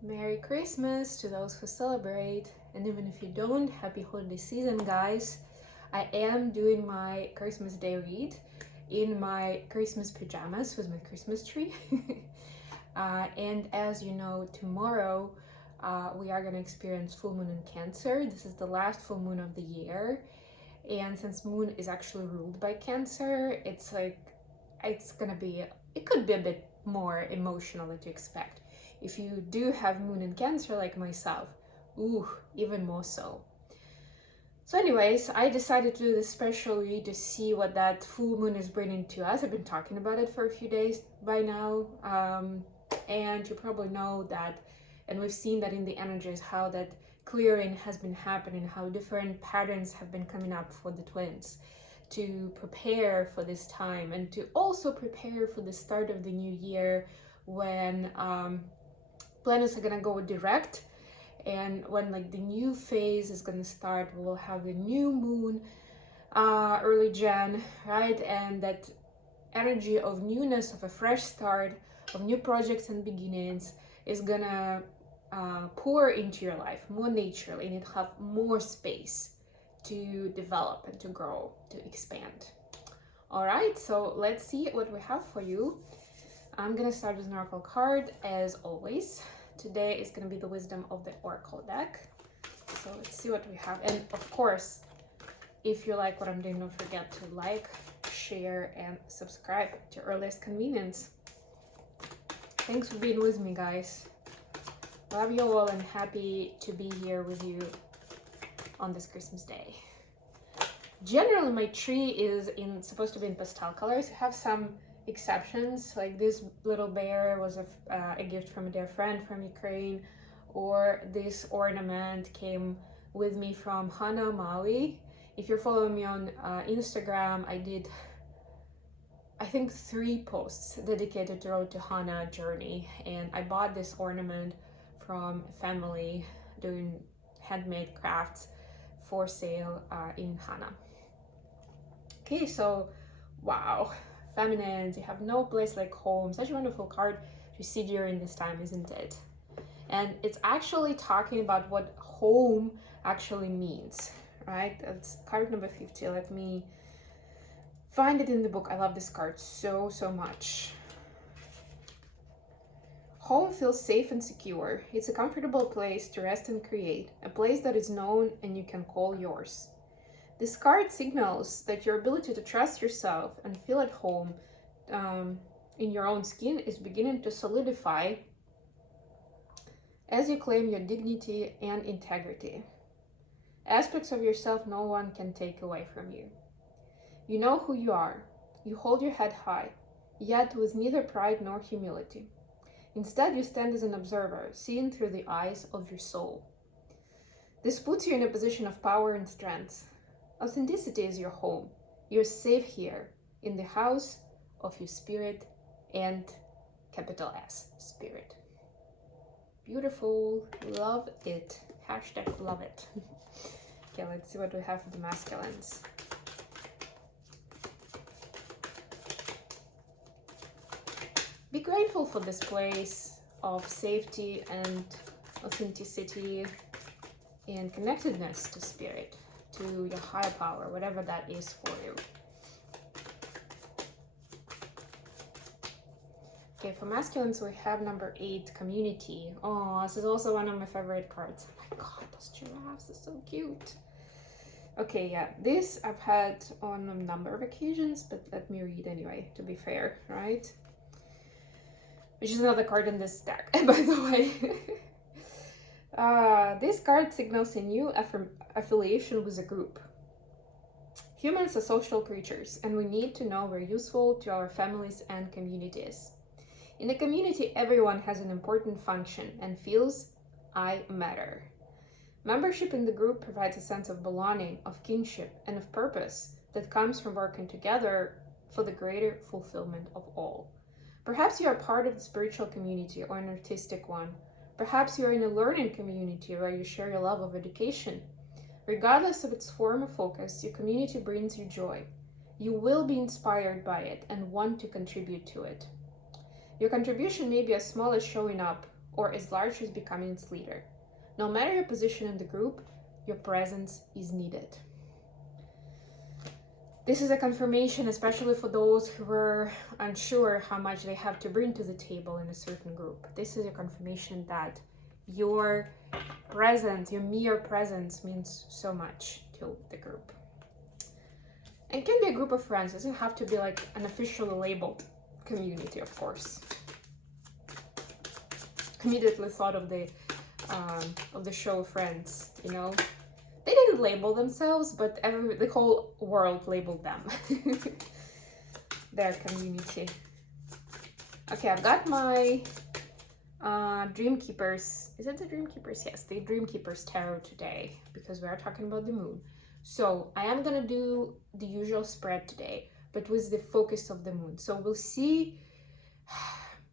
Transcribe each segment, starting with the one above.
Merry Christmas to those who celebrate, and even if you don't, happy holiday season, guys. I am doing my Christmas Day read in my Christmas pajamas with my Christmas tree. And as you know, tomorrow we are going to experience full moon in Cancer. This is the last full moon of the year. And since moon is actually ruled by Cancer, it's gonna be, it could be a bit more emotional than you expect. If you do have moon in Cancer like myself, even more so. So anyways, I decided to do this special read to see what that full moon is bringing to us. I've been talking about it for a few days by now. And you probably know that, and we've seen that in the energies, how that clearing has been happening, how different patterns have been coming up for the twins to prepare for this time, and to also prepare for the start of the new year when planets are gonna go direct, and when like the new phase is gonna start. We'll have a new moon early Jan, right? And that energy of newness, of a fresh start, of new projects and beginnings is gonna pour into your life more naturally, and it have more space to develop and to grow, to expand. All right, so let's see what we have for you. I'm gonna start with an oracle card as always. Today is gonna be the wisdom of the oracle deck. So let's see what we have. And of course, if you like what I'm doing, don't forget to like, share, and subscribe at your earliest convenience. Thanks for being with me, guys. Love you all and happy to be here with you on this Christmas day. Generally, my tree is supposed to be in pastel colors. I have some exceptions, like this little bear was a gift from a dear friend from Ukraine, or this ornament came with me from Hana, Maui. If you're following me on Instagram, I did, I think, 3 posts dedicated to Road to Hana journey, and I bought this ornament from a family doing handmade crafts for sale in Hana. Okay, so wow, feminines, you have no place like home. Such a wonderful card to see during this time, isn't it? And it's actually talking about what home actually means, right? That's card number 50. Let me find it in the book. I love this card so much. Home feels safe and secure. It's a comfortable place to rest and create, a place that is known and you can call yours. This card signals that your ability to trust yourself and feel at home in your own skin is beginning to solidify as you claim your dignity and integrity. Aspects of yourself no one can take away from you. You know who you are. You hold your head high, yet with neither pride nor humility. Instead, you stand as an observer, seeing through the eyes of your soul. This puts you in a position of power and strength. Authenticity is your home. You're safe here, in the house of your spirit and capital S, spirit. Beautiful, love it. Hashtag love it. Okay, let's see what we have for the masculines. Be grateful for this place of safety and authenticity and connectedness to spirit, to your higher power, whatever that is for you. Okay, for masculines, we have number 8, community. Oh, this is also one of my favorite cards. Oh my god, those giraffes are so cute. Okay, yeah, this I've had on a number of occasions, but let me read anyway, to be fair, right? Which is another card in this deck, by the way. This card signals a new affiliation with a group. Humans are social creatures, and we need to know we're useful to our families and communities. In a community, everyone has an important function and feels I matter. Membership in the group provides a sense of belonging, of kinship, and of purpose that comes from working together for the greater fulfillment of all. Perhaps you are part of the spiritual community or an artistic one. Perhaps you are in a learning community where you share your love of education. Regardless of its form or focus, your community brings you joy. You will be inspired by it and want to contribute to it. Your contribution may be as small as showing up or as large as becoming its leader. No matter your position in the group, your presence is needed. This is a confirmation, especially for those who are unsure how much they have to bring to the table in a certain group. This is a confirmation that your presence, your mere presence, means so much to the group. And it can be a group of friends. It doesn't have to be like an officially labeled community, of course. Immediately thought of the show Friends, you know. They didn't label themselves, but the whole world labeled them. Their community. Okay, I've got my Dream Keepers. Is it the Dream Keepers? Yes, the Dream Keepers tarot today, because we are talking about the moon. So I am gonna do the usual spread today, but with the focus of the moon. So we'll see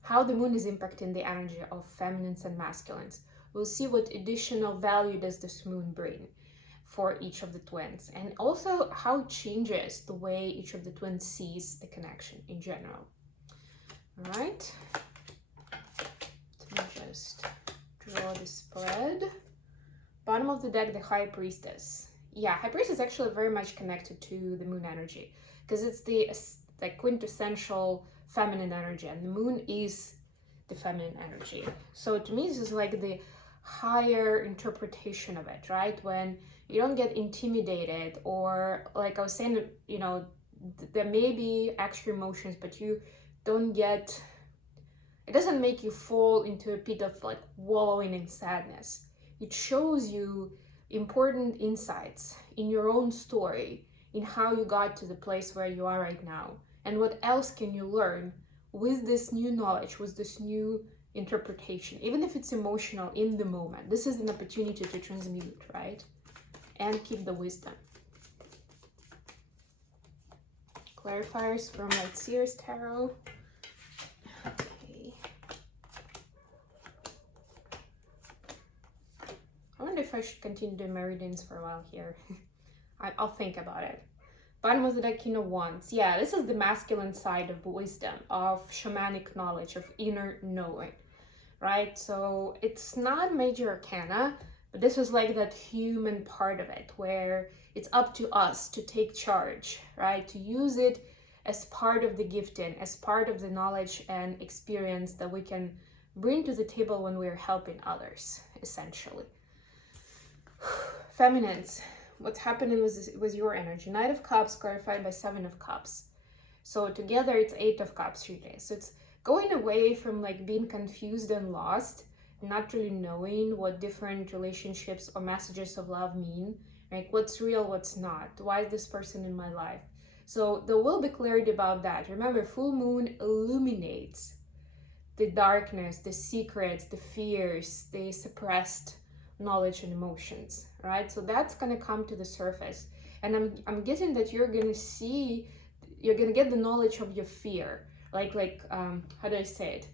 how the moon is impacting the energy of feminines and masculines. We'll see what additional value does this moon bring for each of the twins, and also how it changes the way each of the twins sees the connection in general. All right, let me just draw the spread. Bottom of the deck, the High Priestess. Yeah, High Priestess is actually very much connected to the moon energy, because it's the quintessential feminine energy, and the moon is the feminine energy. So to me, this is like the higher interpretation of it, right? When you don't get intimidated, or like I was saying, you know, there may be extra emotions, but you don't get, it doesn't make you fall into a pit of like wallowing in sadness. It shows you important insights in your own story, in how you got to the place where you are right now, and what else can you learn with this new knowledge, with this new interpretation, even if it's emotional in the moment. This is an opportunity to transmute, right? And keep the wisdom. Clarifiers from Light Seers Tarot. Okay. I wonder if I should continue doing my readings for a while here. I'll think about it. Bottom of the deck, King of Wands. Yeah, this is the masculine side of wisdom, of shamanic knowledge, of inner knowing, right? So it's not major arcana, but this is like that human part of it, where it's up to us to take charge, right? To use it as part of the gifting, as part of the knowledge and experience that we can bring to the table when we're helping others, essentially. Feminines, what's happening with your energy? Knight of Cups clarified by Seven of Cups. So together it's Eight of Cups really. So it's going away from like being confused and lost, not really knowing what different relationships or messages of love mean, like what's real, what's not, why is this person in my life. So there will be clarity about that. Remember, full moon illuminates the darkness, the secrets, the fears, the suppressed knowledge and emotions, right? So that's gonna come to the surface, and I'm guessing that you're gonna get the knowledge of your fear, like how do I say it?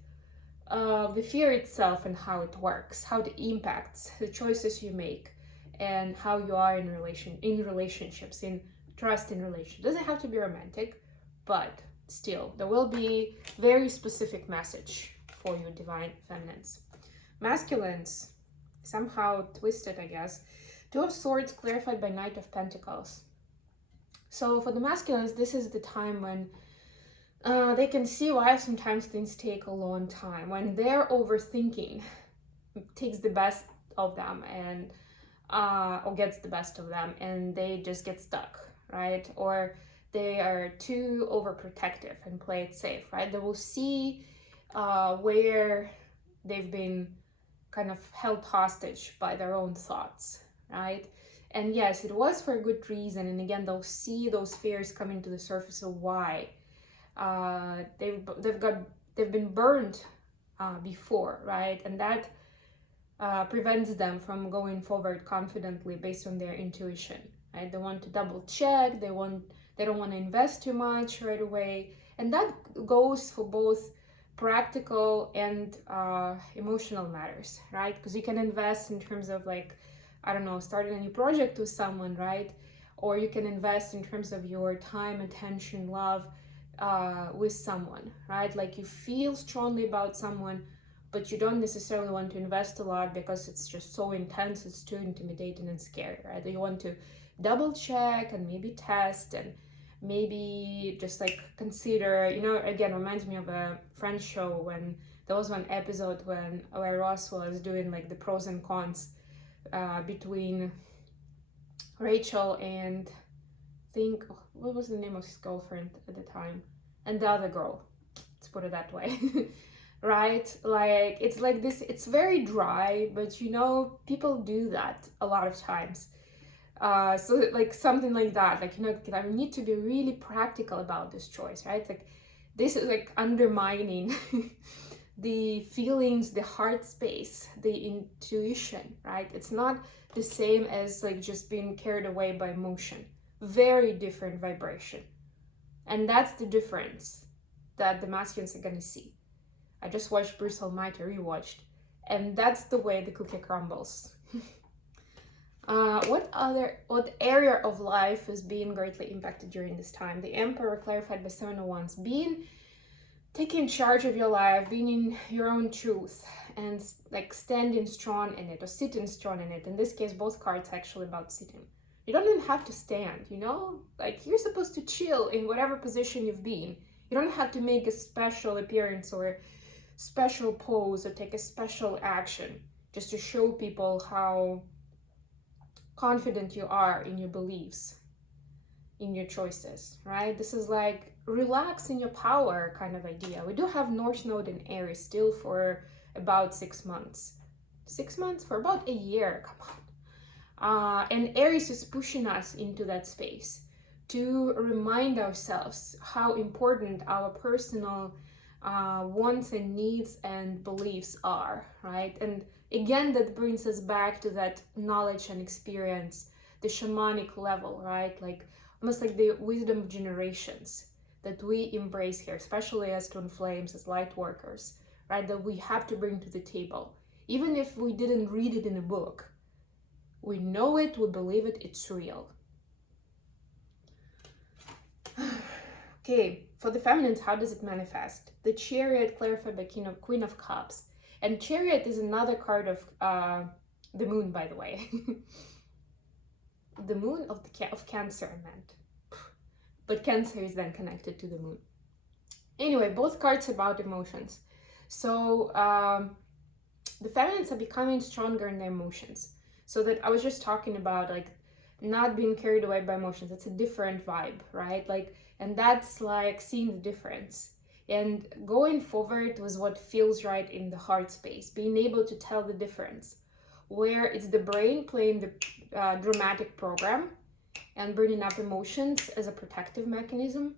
The fear itself and how it works, how it impacts the choices you make, and how you are in relationships, in trust in relationships. It doesn't have to be romantic, but still, there will be very specific message for you, divine feminines. Masculines, somehow twisted, I guess. Two of Swords clarified by Knight of Pentacles. So for the masculines, this is the time when they can see why sometimes things take a long time, when their overthinking takes the best of them and or gets the best of them, and they just get stuck, right? Or they are too overprotective and play it safe, right? They will see where they've been kind of held hostage by their own thoughts, right? And yes, it was for a good reason. And again, they'll see those fears coming to the surface of why they've been burned before, right? And that prevents them from going forward confidently based on their intuition, right? They want to double check. They don't want to invest too much right away, and that goes for both practical and emotional matters, right? Because you can invest in terms of like, I don't know, starting a new project with someone, right? Or you can invest in terms of your time, attention, love with someone, right? Like you feel strongly about someone, but you don't necessarily want to invest a lot because it's just so intense, it's too intimidating and scary, right? You want to double check and maybe test and maybe just like consider, you know, again, reminds me of a French show when there was one episode where Ross was doing like the pros and cons between Rachel and think what was the name of his girlfriend at the time and the other girl, let's put it that way. Right? Like it's like this, it's very dry, but you know, people do that a lot of times. So like something like that, like, you know, I need to be really practical about this choice, right? Like this is like undermining the feelings, the heart space, the intuition, right? It's not the same as like just being carried away by emotion. Very different vibration. And that's the difference that the masculines are gonna see. I just watched Bruce Almighty, rewatched, and that's the way the cookie crumbles. What area of life is being greatly impacted during this time? The Emperor clarified by 7 of Wands, taking charge of your life, being in your own truth, and like standing strong in it or sitting strong in it. In this case, both cards are actually about sitting. You don't even have to stand, you know, like you're supposed to chill in whatever position you've been. You don't have to make a special appearance or special pose or take a special action just to show people how confident you are in your beliefs, in your choices, right? This is like relax in your power kind of idea. We do have North Node in Aries still for about 6 months. 6 months? For about a year, come on. And Aries is pushing us into that space to remind ourselves how important our personal wants and needs and beliefs are, right? And again, that brings us back to that knowledge and experience, the shamanic level, right? Like almost like the wisdom of generations that we embrace here, especially as twin flames, as light workers, right? That we have to bring to the table. Even if we didn't read it in a book, we know it, we believe it, it's real. Okay, for the feminines, how does it manifest? The Chariot clarified by Queen of Cups. And Chariot is another card of the moon, by the way. The moon of Cancer, I meant. But Cancer is then connected to the moon. Anyway, both cards about emotions. So the feminines are becoming stronger in their emotions. So that I was just talking about like not being carried away by emotions. It's a different vibe, right? Like, and that's like seeing the difference and going forward with what feels right in the heart space, being able to tell the difference, where it's the brain playing the dramatic program and bringing up emotions as a protective mechanism,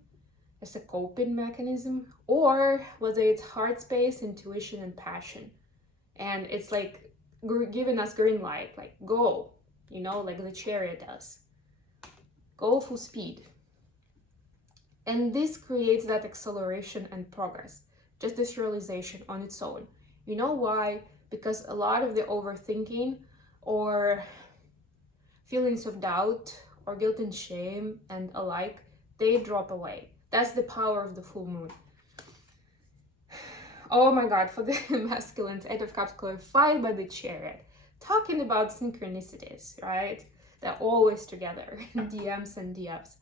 as a coping mechanism, or whether it's heart space, intuition, and passion. And it's like giving us green light, like go, you know, like the Chariot does. Go full speed. And this creates that acceleration and progress, just this realization on its own. You know why? Because a lot of the overthinking or feelings of doubt or guilt and shame and alike, they drop away. That's the power of the full moon. Oh my God, for the masculines, 8 of Cups clarified by the Chariot. Talking about synchronicities, right? They're always together, DMs and DFs.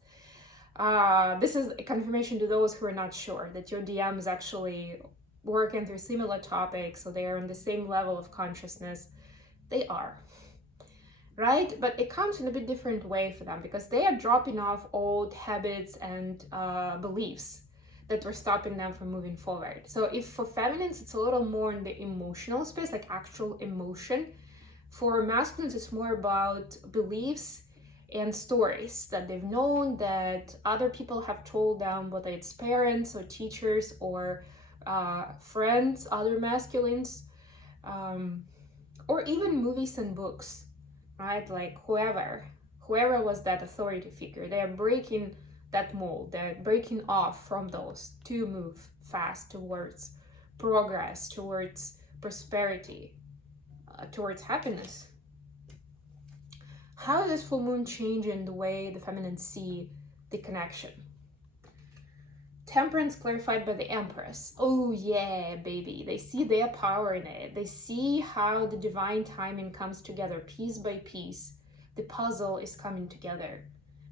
This is a confirmation to those who are not sure that your DM is actually working through similar topics, so they are on the same level of consciousness. They are, right? But it comes in a bit different way for them because they are dropping off old habits and beliefs that were stopping them from moving forward. So if for feminines, it's a little more in the emotional space, like actual emotion. For masculines, it's more about beliefs and stories that they've known, that other people have told them, whether it's parents or teachers or friends, other masculines, or even movies and books, right? Like whoever was that authority figure, they are breaking that mold, they're breaking off from those to move fast towards progress, towards prosperity, towards happiness. How is this full moon changing the way the feminines see the connection? Temperance clarified by the Empress. Oh yeah, baby. They see their power in it. They see how the divine timing comes together piece by piece. The puzzle is coming together.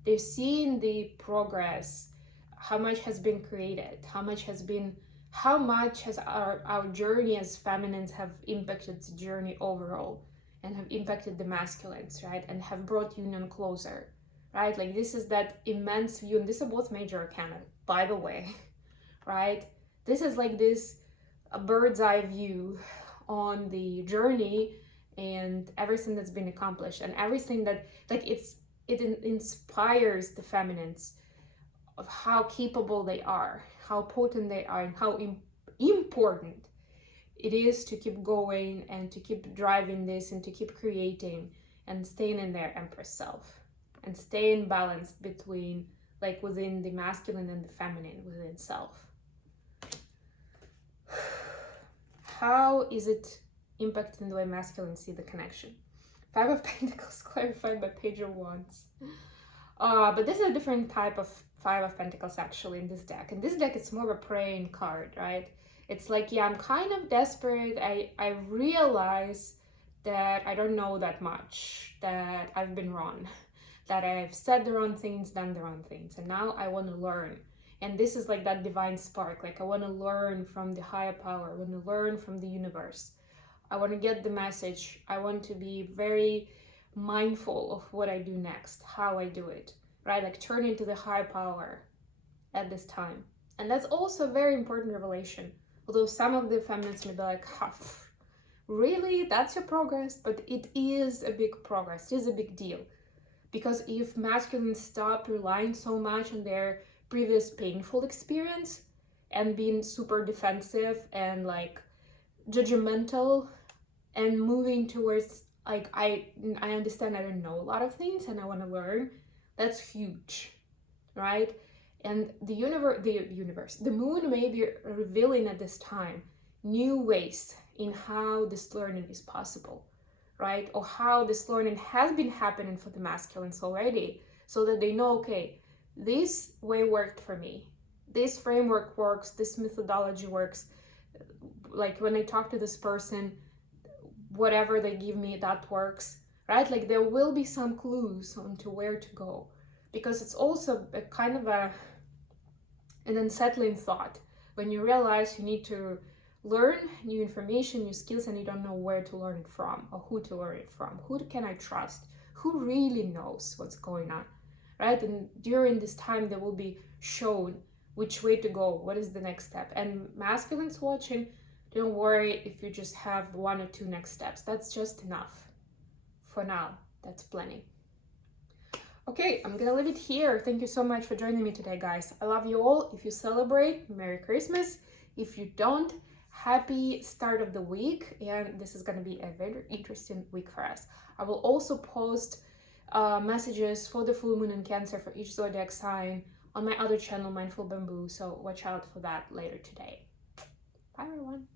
They're seeing the progress, how much has been created, how much has our journey as feminines have impacted the journey overall and have impacted the masculines, right? And have brought union closer, right? Like this is that immense view, and these are both major arcana, by the way, right? This is like a bird's eye view on the journey and everything that's been accomplished and everything that, like, it inspires the feminines of how capable they are, how potent they are, and how important it is to keep going and to keep driving this and to keep creating and staying in their Empress self and staying balanced between, like, within the masculine and the feminine within self. How is it impacting the way masculines see the connection? Five of Pentacles clarified by Page of Wands. But this is a different type of Five of Pentacles actually in this deck. In this deck, it's more of a praying card, right? It's like, yeah, I'm kind of desperate. I realize that I don't know that much, that I've been wrong, that I've said the wrong things, done the wrong things, and now I want to learn. And this is like that divine spark. Like, I want to learn from the higher power. I want to learn from the universe. I want to get the message. I want to be very mindful of what I do next, how I do it, right? Like, turn into the higher power at this time. And that's also a very important revelation. Although some of the feminists may be like, really? That's your progress? But it is a big progress. It is a big deal. Because if masculines stop relying so much on their previous painful experience and being super defensive and like judgmental and moving towards, like, I understand I don't know a lot of things and I want to learn, that's huge, right? And the moon may be revealing at this time new ways in how this learning is possible, right? Or how this learning has been happening for the masculines already, so that they know, okay, this way worked for me. This framework works, this methodology works. Like, when I talk to this person, whatever they give me, that works, right? Like, there will be some clues onto where to go, because it's also a kind of an unsettling thought when you realize you need to learn new information, new skills, and you don't know where to learn it from or who to learn it from. Who can I trust? Who really knows what's going on, right? And during this time, they will be shown which way to go, what is the next step. And masculines watching, don't worry if you just have one or two next steps. That's just enough. For now, that's plenty. Okay, I'm gonna leave it here. Thank you so much for joining me today, guys. I love you all. If you celebrate, Merry Christmas. If you don't, happy start of the week. And this is gonna be a very interesting week for us. I will also post messages for the full moon in Cancer for each zodiac sign on my other channel, Mindful Bamboo. So watch out for that later today. Bye, everyone.